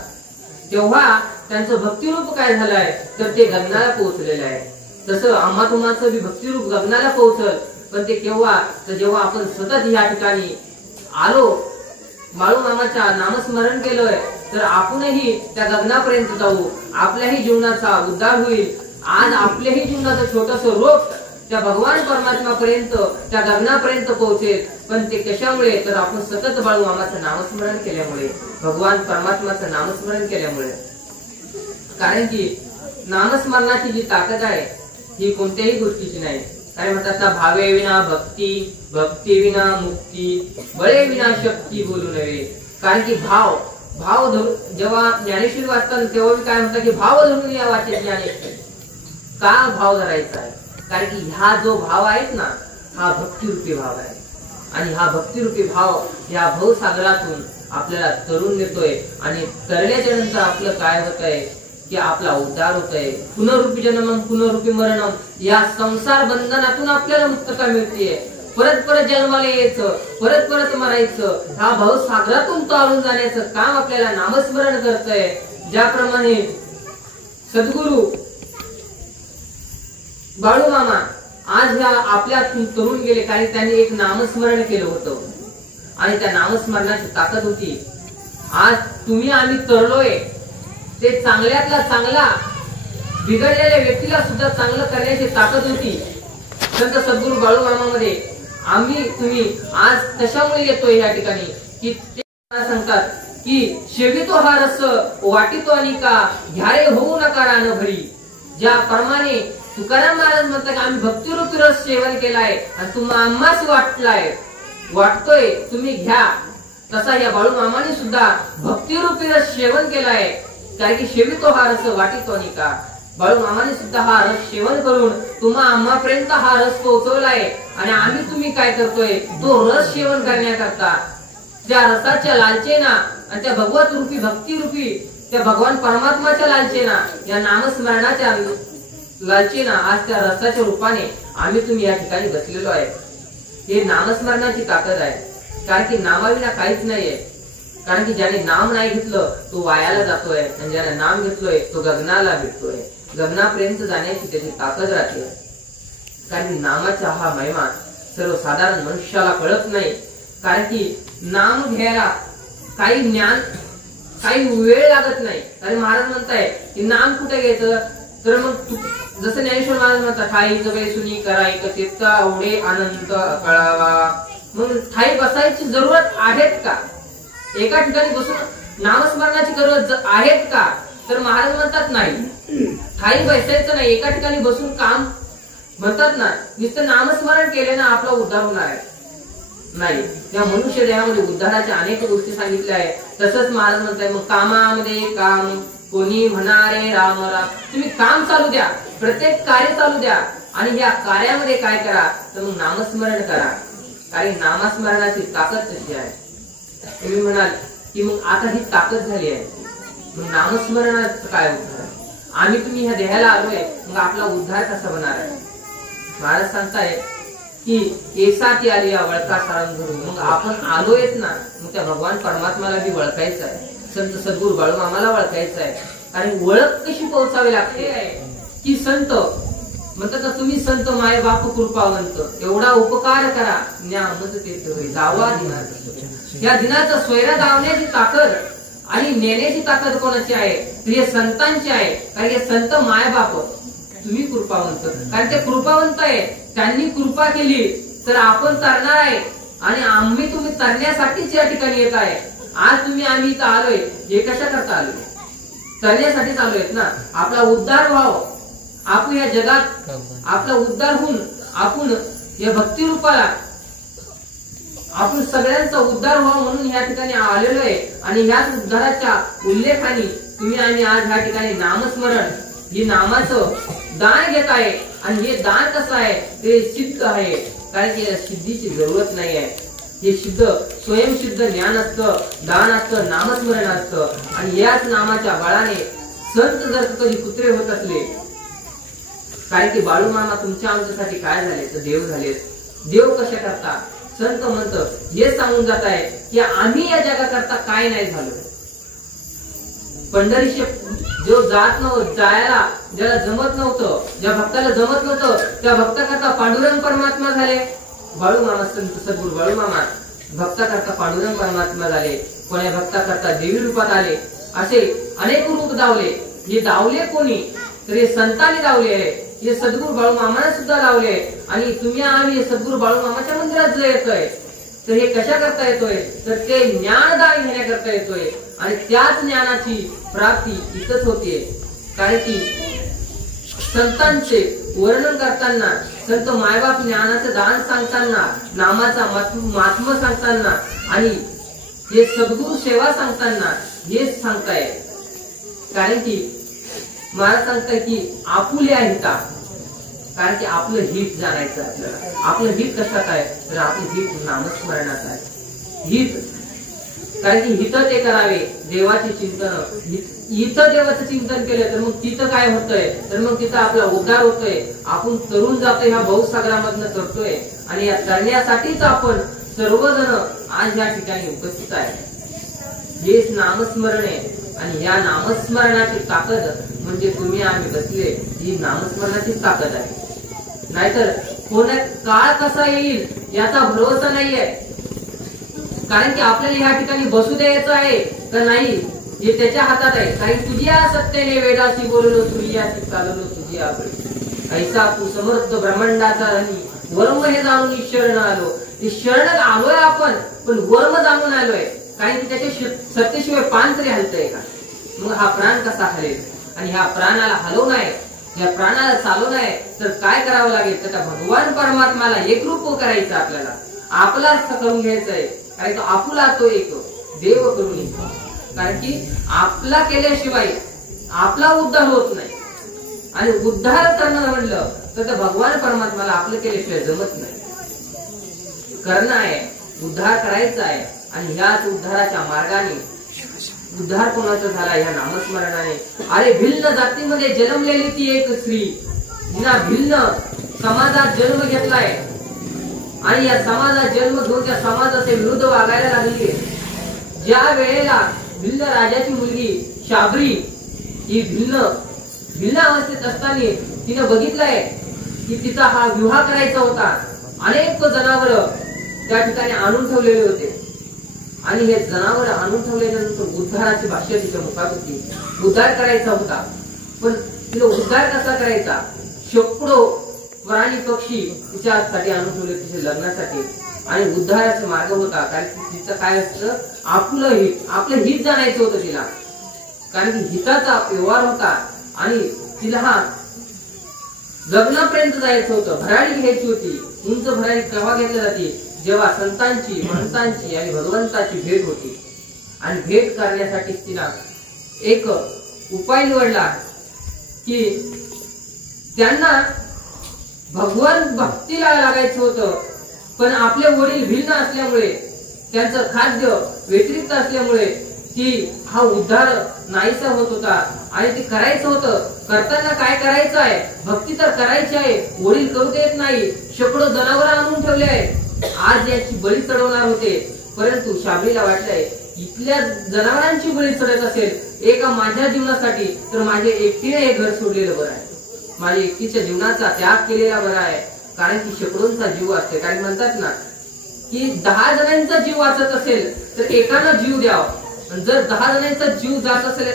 तेव्हा त्यांचं भक्तिरूप काय झालंय तर ते गगनाला पोहोचलेलं आहे. तसं आम्हा तुम्हाचं बी भक्तिरूप गगनाला पोहोचल, पण ते केव्हा तर जेव्हा आपण सतत या ठिकाणी आलो, बाळूमामाच्या नामस्मरण केलंय तर आपणही त्या गगनापर्यंत जाऊ, आपल्याही जीवनाचा उद्धार होईल. आज आपल्याही जीवनाचं छोटस रोप त्या भगवान परमात्मापर्यंत त्या गगनापर्यंत पोहोचेल. पण ते कशामुळे तर आपण सतत बाळूमामाचं नामस्मरण केल्यामुळे, भगवान परमात्माचं नामस्मरण केल्यामुळे. कारण की नामस्मरणाची जी ताकद आहे ही कोणत्याही गोष्टीची नाही. काय म्हणतात ना, भावे विना भक्ती, भक्ती विना मुक्ती, बळे विना शक्ती बोलू नये. कारण की भाव जेव्हा ज्ञानेश्वरी वाचतात तेव्हा काय म्हणतात की भाव धरून या वाचेत ज्ञानेश्वरी. का भाव धरायचा आहे? कारण की हा जो भाव आहेत ना, हा भक्तिरूपी भाव आहे. आणि हा भक्तिरूपी भाव या भवसागरातून आपल्याला तरुण नेतोय. आणि तरल्याच्या नंतर आपलं काय होत आहे की आपला उद्धार होतोय. पुनरूपी जन्मम पुनरूपी मरणम, या संसार बंधनातून आपल्याला मुक्तता मिळतेय. परत परत जन्माला यायचं, परत परत मरायचं, हा भवसागरातून तारून जाण्याचं काम आपल्याला नामस्मरण करतंय. ज्याप्रमाणे सद्गुरु बाळूमामा आज ह्या आपल्यातून तरुण गेले, कारण त्यांनी एक नामस्मरण केलं होतं आणि त्या नामस्मरणाची ताकद होती. आज तुम्ही आम्ही तरलोय, ते चांगल्यातला चांगला बिघडलेल्या व्यक्तीला सुद्धा चांगलं करण्याची ताकद होती संत सद्गुरु बाळूमामामध्ये. आम्ही तुम्ही आज कशामुळे येतोय या ठिकाणी की ते सांगतात की शेवितो हा रस वाटितो अनिका, घ्यारे होऊ नका रान भरी. ज्याप्रमाणे तुकाराम महाराज म्हणतात की आम्ही भक्तिरूपी रस सेवन केलाय आणि तुम्हाला आम्हाच वाटतोय तुम्ही घ्या, तसा या बाळूमामाने सुद्धा भक्तिरूपी रस सेवन केलाय. कारण की शेवितो हा रस वाटितो अनिका, बाळूमामाने सुद्धा हा रस सेवन करून तुम्हा आम्हापर्यंत हा रस पोहोचवलाय. आणि आम्ही तुम्ही काय करतोय, तो रस सेवन करण्याकरता त्या रसाच्या लालचेना आणि त्या भगवत रूपी भक्ती रूपी त्या भगवान परमात्माच्या लालचेना, या नामस्मरणाच्या लालचेना, आज त्या रसाच्या रूपाने आम्ही तुम्ही या ठिकाणी बसलेलो आहे. हे नामस्मरणाची ताकद आहे. कारण की नामाविना काहीच नाहीये. कारण की ज्याने नाम नाही घेतलं तो वायाला जातोय आणि ज्याने नाम घेतलोय तो गगनाला भेटतोय. गगनापर्यंत जाण्याची त्याची ताकद राहते. कारण की नामाचा हा महिमा सर्वसाधारण मनुष्याला कळत नाही. कारण की नाम घ्यायला काही ज्ञान, काही वेळ लागत नाही. कारण महाराज म्हणताय की नाम कुठे घ्यायचं, तर मग जसं ज्ञानेश्वर महाराज म्हणतात ठाई जवे सुनी कराई चित्ता आवडे अनंत कळावा. मग ठाई बसायची जरूरत आहेत का? एका ठिकाणी बसून नामस्मरणाची गरज आहेत का? तर महाराज म्हणतात नाही, ठाई बसायचं नाही. एका ठिकाणी बसून काम म्हणतात ना, नुसतं नामस्मरण केल्यानं आपला उद्धार होणार आहे नाही. त्या मनुष्य देहामध्ये उद्धाराच्या अनेक गोष्टी सांगितल्या आहेत. तसंच महाराज म्हणताय मग कामामध्ये काम कोणी म्हणारे राम राम. तुम्ही काम चालू द्या, प्रत्येक कार्य चालू द्या आणि या कार्यामध्ये काय करा, तर मग नामस्मरण करा. कारण नामस्मरणाची ताकद तशी आहे. तुम्ही म्हणाल की मग आता ही ताकद झाली आहे, मग नामस्मरणाचं काय उद्धार आहे? आम्ही तुम्ही ह्या देहाला आलोय, मग आपला उद्धार कसा होणार आहे? महाराज सांगताय की एसाती आली या वळका सारंग धरून. मग आपण आलोयच ना, मग त्या भगवान परमात्माला बी वळखायचं आहे, संत सद्गुरु बाळूमामाला वळखायचं आहे. आणि ओळख कशी पोहोचावी लागते की संत म्हणतात ना, तुम्ही संत माय बाप कृपावंत, एवढा उपकार करा ज्ञानच तेथे होईल जावा दिनाचा. या दिनाचा सोयरा धावण्याची ताकद आणि नेण्याची ताकद कोणाची आहे? प्रिय संतांची आहे. कारण की संत माय बाप तुम्ही कृपावंत, कारण ते कृपावंत आहे. त्यांनी कृपा केली तर आपण तरणार आहे आणि आम्ही तुम्ही तरण्यासाठीच या ठिकाणी येत आहे. आज तुम्ही आम्ही इथं आलोय, हे कशा करता आलोय? तरण्यासाठीच आलोय ना. आपला उद्धार व्हावं, आपण या जगात आपला उद्धार होऊन आपण या भक्ती रूपाला आपण सगळ्यांचा उद्धार व्हावा म्हणून या ठिकाणी आलेलो आहे. आणि ह्याच उद्धाराच्या उल्लेखाने तुम्ही आणि आज या ठिकाणी नामस्मरण हे नामाचं दान घेत आहे. आणि हे दान कसं आहे ते सिद्ध आहे. कारण की सिद्धीची जरूरत नाही आहे. हे सिद्ध स्वयंसिद्ध ज्ञान असतं, दान असतं, नामस्मरण असतं. आणि याच नामाच्या बळाने संत जर कधी कुत्रे होत असले, कारण की बाळूमामा तुमच्या आमच्यासाठी काय झाले तर देव झाले. देव कशा करता? संत म्हणत हे सांगून जात आहे की आम्ही या जगाकरता काय नाही झालो. पंढरीशी जो जात नव्हतं, जायला ज्याला जमत नव्हतं, ज्या भक्ताला जमत नव्हतं, त्या भक्ताकरता पांडुरंग परमात्मा झाले. बाळूमामा संत सद्गुरु बाळूमामा भक्ताकरता पांडुरंग परमात्मा झाले. कोण्या भक्ताकरता देवी रूपात आले. असे अनेक रूप दावले. हे दावले कोणी? तर हे संतांनी दावले आहे. हे सद्गुरू बाळूमामाने सुद्धा लावले आणि तुम्ही आम्ही सद्गुरू बाळूमामाच्या मंदिरात जे येतोय तर हे कशा करता येतोय तर ते ज्ञानदान घेण्याकरता येतोय आणि त्याच ज्ञानाची प्राप्ती इथंच होतीये. कारण की संतांचे वर्णन करताना संत मायबाप ज्ञानाचं दान सांगताना नामाचा महात्मा सांगताना आणि हे सद्गुरू सेवा सांगताना हेच सांगताय. कारण की मला सांगताय की आपुल्या हिता, कारण की आपलं हित जाणायचं आपल्याला. आपलं हित कशात आहे तर आपलं हित नामस्मरणात आहे. हित कारण की हित ते करावे देवाचे चिंतन. इथं देवाचं चिंतन केलं तर मग तिथं काय होतंय तर मग तिथं आपला उद्धार होतोय. आपण तरुण जातोय ह्या भवसागरामधनं करतोय आणि या करण्यासाठीच आपण सर्वजण आज या ठिकाणी उपस्थित आहे. हेच नामस्मरण आहे आणि या नामस्मरणाची ताकद म्हणजे तुम्ही आम्ही बसले ही नामस्मरणाची ताकद आहे. नाहीतर कोणा काळ कसा येईल याचा भरोसा नाहीये. कारण की आपल्याला या ठिकाणी बसू द्यायचं आहे तर नाही हे त्याच्या हातात आहे. काही तुझ्या सत्तेने वेदाशी बोललो तुझ्याशी चालवलो तुझी आपली ऐसा तू समर्थ ब्रह्मांडाचा धनी वर्म हे जाणून शरण आलो. ते शरण आलोय आपण पण वर्म जाणून आलोय. कारण की त्याच्या सत्तेशिवाय पान तरी हलतंय का. मग हा प्राण कसा हलेल आणि ह्या प्राणाला हलवू नये या प्राणाला चालवू नये तर काय करावं लागेल तर भगवान परमात्माला एकरूप करायचं. आपल्याला आपला करून घ्यायचंय. कारण तो आपुला तो एक देव करून येतो. कारण की आपला केल्याशिवाय आपला उद्धार होत नाही आणि उद्धार करणं म्हणलं तर भगवान परमात्माला आपलं केल्याशिवाय जमत नाही. करणं आहे उद्धार करायचा आहे आणि ह्याच उद्धाराच्या मार्गाने उद्धार कोणाचा झाला ह्या नामस्मरणाने. अरे भिन्न जातीमध्ये जन्मलेली ती एक स्त्री जिना भिन्न समाजात जन्म घेतलाय आणि या समाजात जन्म घेऊन त्या समाजाचे विरुद्ध वागायला लागली. ज्या वेळेला भिल्ल राजाची मुलगी शाबरी ही भिल्ल अवस्थेत असताना तिने बघितलंय की तिचा हा विवाह करायचा होता. अनेक जनावर त्या ठिकाणी आणून ठेवलेले होते आणि हे जनावर आणून ठेवल्यानंतर उद्धाराची भाषा तिच्या मुखात होती. उद्धार करायचा होता पण तिला उद्धार कसा करायचा. शेकडो प्राणी पक्षी तिच्यासाठी आणून ठेवले तिच्या लग्नासाठी आणि उद्धाराचा मार्ग होता. कारण की तिचं काय असतं आपलं हित आपलं हित जाणायचं होतं तिला. कारण की हिताचा व्यवहार होता आणि तिला हा लग्नापर्यंत जायचं होतं. भराडी घ्यायची होती. उंच भराडी केव्हा घेतली जाते जेव्हा संतांची महंतांची आणि भगवंताची भेट होती. आणि भेट करण्यासाठी तिला एक उपाय निवडला की त्यांना भगवान भक्तीला लागायचं होतं पण आपले वडील भिन्न असल्यामुळे त्यांचं खाद्य व्यतिरिक्त असल्यामुळे की हा उद्धार नाहीसा होत होता आणि ते करायचं होतं. करताना काय करायचं आहे भक्ती तर करायची आहे. वडील करू देत नाही. शेकडो जनावर आणून ठेवले आहे. आज याची बळी चढवणार होते परंतु शाबरीला वाटलंय इथल्या जनावरांची बळी चढत असेल एका माझ्या जीवनासाठी तर माझे एकटीने हे घर सोडलेलं बरं आहे. माझ्या एकटीच्या जीवनाचा त्याग केलेला बरा आहे. कारण की शेकडोंचा जीव असते. कारण म्हणतात ना की 10 जणांचा जीव वाचत असेल तर एकानं जीव द्यावा. जर 10 जणांचा जीव जात असेल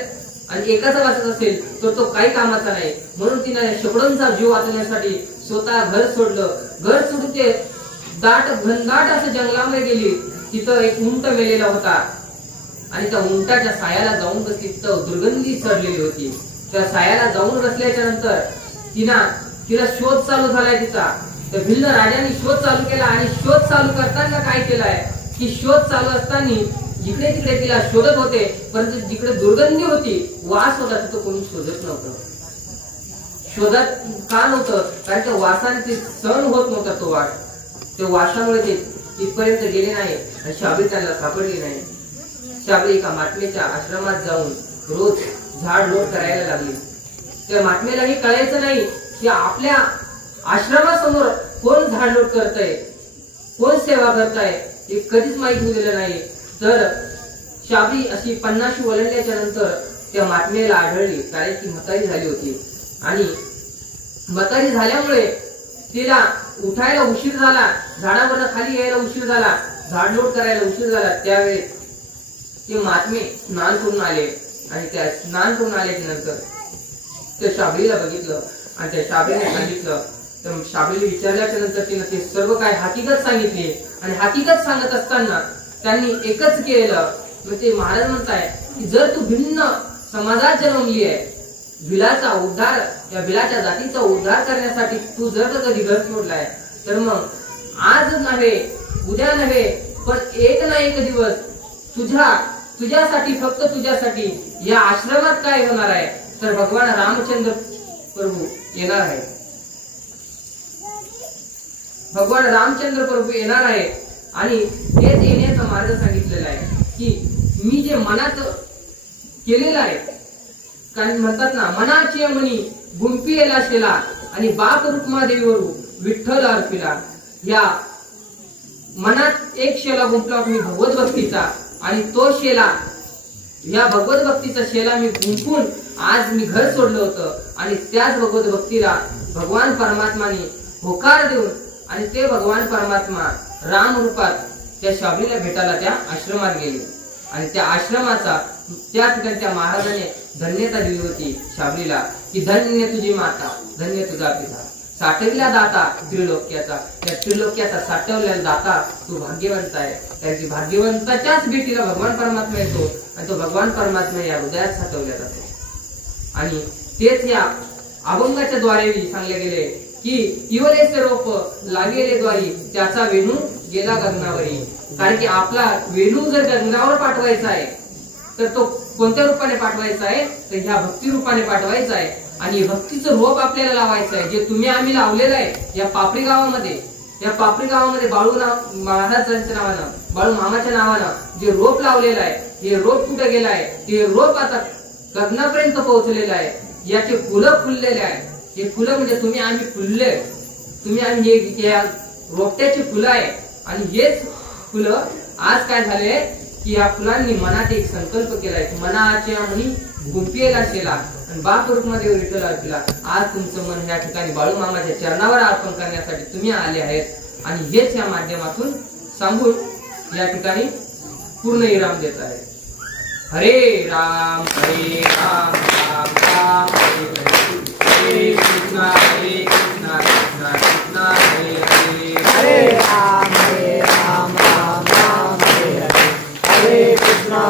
आणि एकाचा वाचत असेल तर तो काही कामाचा नाही. म्हणून तिने शेकडोंचा जीव वाचवण्यासाठी स्वतः घर सोडलं. घर सोडून ते घनदाट असं जंगलामध्ये गेली. तिथं एक उंट मेलेला होता आणि त्या उंटाच्या सायाला जाऊन बसली. तिथं दुर्गंधी चढलेली होती. त्या सायाला जाऊन बसल्याच्या नंतर तिला शोध चालू झालाय तिचा. त्या भिल्ल राजाने शोध चालू केला आणि शोध चालू करताना काय केलाय की शोध चालू असताना जिकडे तिकडे तिला शोधत होते परंतु जिकडे दुर्गंधी होती वास होता तिथं कोणी शोधत नव्हतं. शोधत का नव्हतं कारण त्या वासाने ते सहन होत नव्हता तो वास. त्या वासामुळे ते तिथपर्यंत गेले नाही आणि शाबरी त्यांना सापडली नाही. शाबरी एका महात्मेच्या आश्रमात जाऊन रोज झाड लोट करायला लागली. त्या महात्मेला हे कळायचं नाही की आपल्या आश्रमासमोर कोण झाडलोट करतय कोण सेवा करताय हे कधीच माहित दिलेलं नाही. तर शाबरी अशी 50 ओलांडल्याच्या नंतर त्या महात्मेला आढळली. कारण की म्हातारी झाली होती आणि म्हातारी झाल्यामुळे तिला उठायला उशीर झाला. झाडावरनं खाली यायला उशीर झाला. झाडलोट करायला उशीर झाला. त्यावेळेस ते महात्मे स्नान करून आले आणि त्या स्नान करून आल्याच्या नंतर त्या शाबरीला बघितलं आणि त्या शाबरीने सांगितलं. तर शाबरीने विचारल्याच्या नंतर तिने ते सर्व काय हकीकत सांगितली. आणि हकीकत सांगत असताना त्यांनी एकच केलं. म्हणजे महाराज म्हणताय की जर तू भिन्न समाजात जन्मली आहे, भिलाचा उद्धार, या भिलाच्या जातीचा उद्धार करण्यासाठी तू जर कधी घर सोडलाय, तर मग आज नव्हे, उद्या नव्हे, पण एक ना एक दिवस तुझ्यासाठी, फक्त तुझ्यासाठी या आश्रमात काय होणार आहे, तर भगवान रामचंद्र प्रभू येणार आहे. भगवान रामचंद्र प्रभू येणार आहे. आणि तेच येण्याचा मार्ग सांगितलेला आहे की मी जे मनात केलेलं आहे, कारण म्हणतात ना, मनाची मनी गुंपियला शेला आणि बाप रुक्मादेवीवरू विठ्ठल अर्पिला. या मनात एक शेला गुंपला मी भगवत भक्तीचा, आणि तो शेला, या भगवत भक्तीचा शेला मी गुंफून आज मी घर सोडलं होतं. आणि त्याच भगवत भक्तीला भगवान परमात्माने होकार देऊन, आणि ते भगवान परमात्मा राम रूपात त्या शाबरीला भेटायला त्या आश्रमात गेले. आणि त्या आश्रमाचा त्या ठिकाणी त्या महाराजाने धन्यता दिली होती शाबरीला की धन्य तुझी माता, धन्य तुझा पिता, साठविला दाता त्रिलोक्याचा. त्या त्रिलोक्याचा साठवलेला दाता तू भाग्यवंत आहे. त्याची भाग्यवंताच्याच भेटीला भगवान परमात्मा येतो, आणि तो भगवान परमात्मा या हृदयात साठवला जातो. आणि तेच या अभंगाच्या द्वारे सांगले गेले की इवलेचे रोप लागेले द्वारी, त्याचा वेणू गेला गगनावरी. कारण की आपला वेणू जर गगनावर पाठवायचा आहे, तर तो कोणत्या रूपाने पाठवायचा आहे, तर ह्या भक्ती रूपाने पाठवायचा आहे. आणि भक्तीचं रोप आपल्याला लावायचं आहे, जे तुम्ही आम्ही लावलेलं आहे या पापरी गावामध्ये. या पापरी गावामध्ये बाळू महाराजांच्या नावानं, बाळू मामाच्या नावानं जे रोप लावलेलं आहे, हे रोप कुठे गेलं आहे, ते रोप आता गगनापर्यंत पोहोचलेलं आहे. याचे फुलं फुललेले आहे. हे फुलं म्हणजे तुम्ही आम्ही फुलले, तुम्ही आम्ही हे या रोपट्याची फुलं आहे. आणि हेच फुलं आज काय झाले की या फुलांनी मनात एक संकल्प केलाय, मनाच्या मनी गुंपियला शेला आणि बाप रूपमध्ये विठ्ठल अर्पिला. आज तुमचं मन या ठिकाणी बाळू मामाच्या चरणावर अर्पण करण्यासाठी तुम्ही आले आहेत. आणि हेच या माध्यमातून सांगून या ठिकाणी पूर्ण विराम देत आहे. हरे राम राम राम हरे हरे कृष्णा कृष्णा कृष्णा हरे हरे, हरे राम राम राम हरे हरे, हरे कृष्णा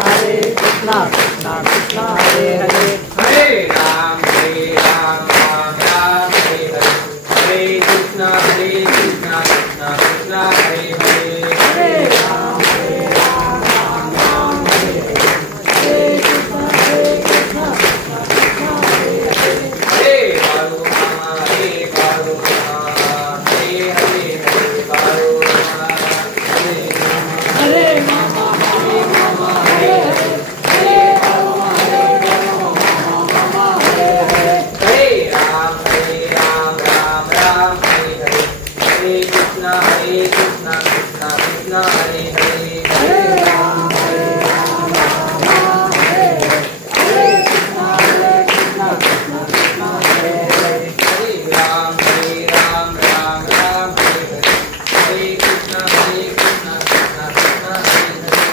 कृष्णा कृष्णा हरे हरे, हरे राम राम राम हरे हरे, हरे कृष्णा कृष्णा कृष्णा हरे हरे, हरे राम राम राम हरे हरे, हरे कृष्णा कृष्णा कृष्णा हरे हरे, हरे बाळू मामा हरे बाळू मामा हरे हरे हरे बाळू मामा हरे हरे मामा हरे हरे, हरे बाबा हरे हरे, हरे राम राम राम हरे हरे, हरे कृष्णा कृष्णा कृष्णा हरे हरे, हरे राम राम राम हरे हरे, हरे कृष्णा कृष्णा कृष्णा हरे हरे, हरे राम राम राम हरे हरे, हरे कृष्णा कृष्णा कृष्णा हरे हरे,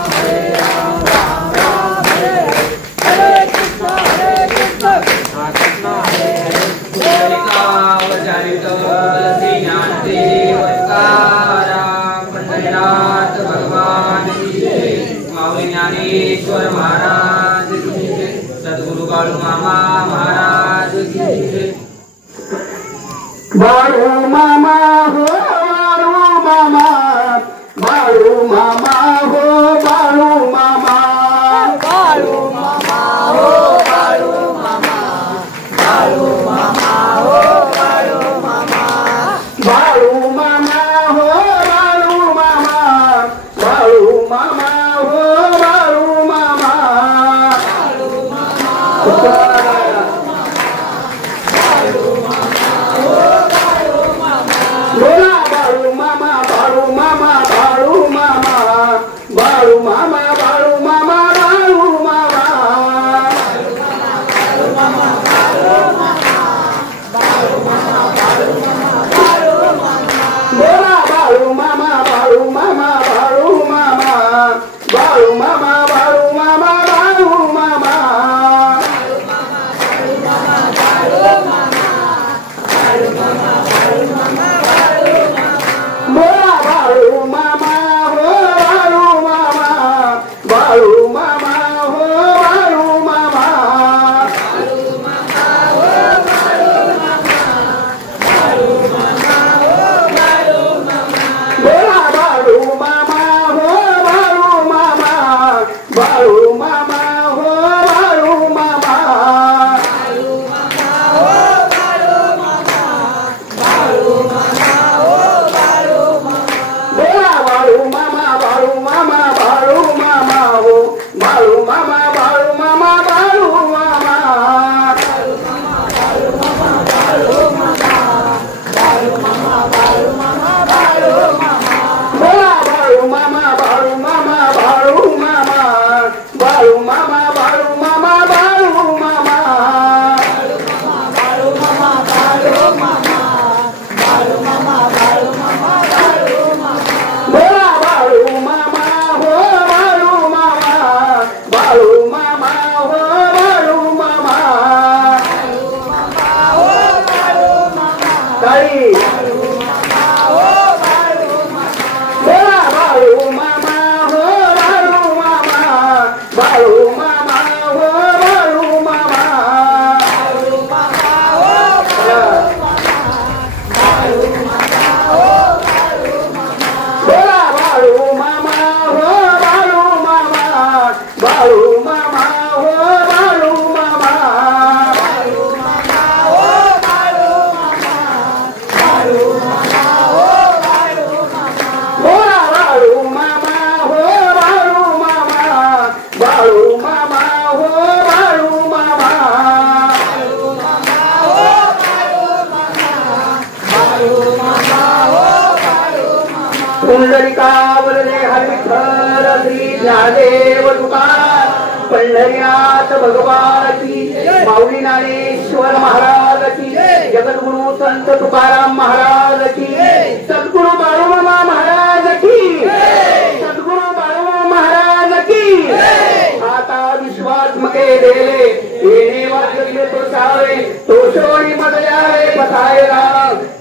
हरे राम राम राम हरे हरे, हरे कृष्णा कृष्णा कृष्णा हरे हरे, पुंडलिकावतारित तुलसी ज्ञानदेव तुकाराम पंढरीनाथ भगवान की जय, माऊली ज्ञानेश्वर महाराज की जय, सद्गुरु बाळू मामा महाराज की जय. बाळू मामा हो बाळू मामा, बाळू मामा हो बाळू मामा, बाळू मामा हो बाळू मामा, बाळू मामा हो बाळू मामा, बाळू मामा हो बाळू मामा, बाळू मामा हो बाळू मामा, बाळू मामा, बाळू मामा हो बाळू मामा, महादेव तुकाराम पंढरीनाथ भगवान की माऊली ज्ञानेश्वर महाराज की जगद्गुरु संत तुकाराम महाराज की सद्गुरु बाळूमामा महाराज की सद्गुरु बाळूमामा महाराज की आता विश्वात्मके देले येणे वाजले तो सावे तो शोणी मदयावे पथायला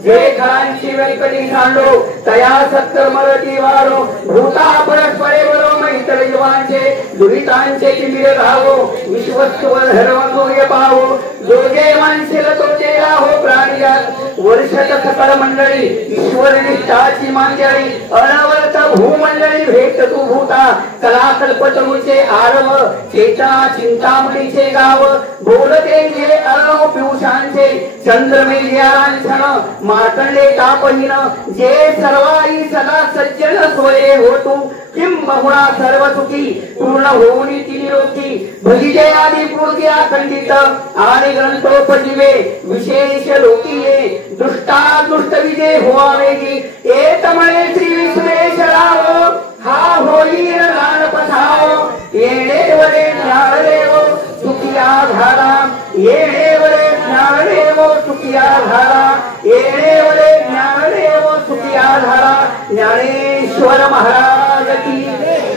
जे खरांची व्यंकटी सांडो तया सत्तर मरती वारो भूता परस्परे वरो मैत्र जीवांचे दुरितांचे किमिरे राहो विश्वस्वर धर्मगोय पाहो जो जे मानशील तो जे राहो प्राणियात वर्षत सकळ मंडळी ईश्वर निष्ठाची मांजळी अनवरत भूमंडळी भेट तू भूता कलाकल्पतरूचे आरव चेता चिंतामणीचे गाव बोलते जे अरव पियुषांचे चंद्रमेलियारांछण मातंडे तापहीन जे सर्वाई सदा सज्जन स्वये होतू किंबहुना सर्व सुखी पूर्ण होऊनी तिनी रोखी भजिजय आदी पूर्ती अखंडित आणि ग्रंथोपजीवे विशेष लोकीये दुष्टा दुष्ट विजय होवावेगी एतमळे श्री विश्वेश्वराव हा होईल लाल पथाव येणेवरे ज्ञानदेव सुखिया धारा येणेवरे ज्ञानदेव सुखिया धारा येणेवरे ज्ञानदेव सुखिया धारा ज्ञानेश्वर महाराज की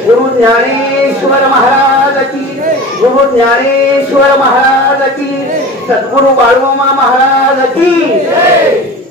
गुरु ज्ञानेश्वर महाराज की गुरु ज्ञानेश्वर महाराज की सद्गुरु बाळूमामा महाराज की